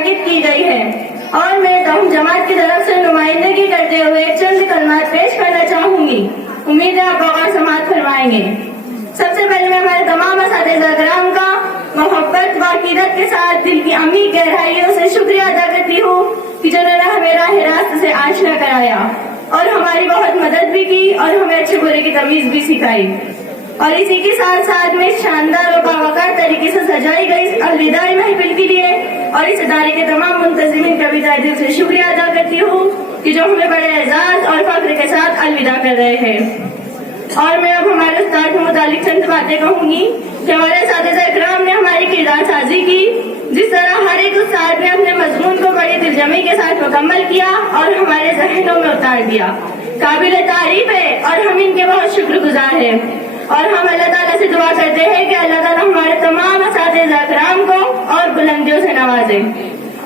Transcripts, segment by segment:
منعقد کی گئی ہے اور میں دہم جماعت کی طرف سے نمائندگی کرتے ہوئے چند کلمات پیش کرنا چاہوں گی. امید ہے آپ غور سماعت فرمائیں گے. سب سے پہلے میں ہمارے تمام اساتذہ کرام کا محبت و عقیدت کے ساتھ دل کی عمیق گہرائیوں سے شکریہ ادا کرتی ہوں کہ جنہوں نے ہمیں راہ راست سے آشنا کرایا اور ہماری بہت مدد بھی کی اور ہمیں اچھے برے کی تمیز بھی سکھائی. اور اسی کے ساتھ ساتھ میں شاندار اور باوقار طریقے سے سجائی گئی الوداعی محفل کے لیے اور اس ادارے کے تمام منتظمین کا بھی دل سے شکریہ ادا کرتی ہوں کہ جو ہمیں بڑے اعزاز اور فخر کے ساتھ الوداع کر رہے ہیں. اور میں اب ہمارے استاد کے متعلق چند باتیں کہوں گی کہ ہمارے اساتذہ اکرام نے ہماری کردار سازی کی. جس طرح ہر ایک استاد نے اپنے مضمون کو بڑی دلجمی کے ساتھ مکمل کیا اور ہمارے ذہنوں میں اتار دیا، قابل تعریف ہے اور ہم ان کے بہت شکر گزار ہیں. اور ہم اللہ تعالیٰ سے دعا کرتے ہیں کہ اللہ تعالیٰ ہمارے تمام اساتذہ اکرام کو اور بلندیوں سے نوازے.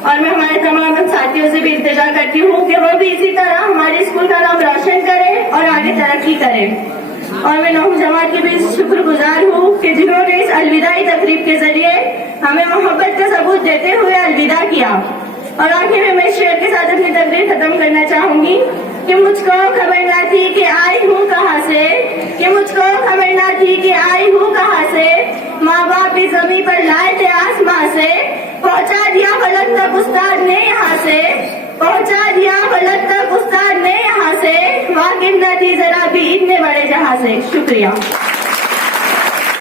اور میں ہمارے تمام ساتھیوں سے بھی التجا کرتی ہوں کہ وہ بھی اسی طرح ہمارے اسکول کا نام روشن کرے اور آگے ترقی کرے. اور میں نوم جماعت کی بھی شکر گزار ہوں کہ جنہوں نے اس الوداعی تقریب کے ذریعے ہمیں محبت کا ثبوت دیتے ہوئے الوداع کیا. اور آخر میں اس شعر کے ساتھ اپنی تقریر ختم کرنا چاہوں گی کہ مجھ کو خبر نہ تھی کہ آئی ہوں کہاں سے، کہ مجھ کو خبر نہ تھی کہ آئی ہوں کہاں سے، ماں باپ بھی زمین پر لائے تھے آسماں سے، پہنچا دیا فلک تک استاد نے یہاں سے، پہنچا دیا فلک تک استاد نے یہاں سے، واقف نہ تھی ذرا بھی اتنے بڑے جہاں سے. شکریہ.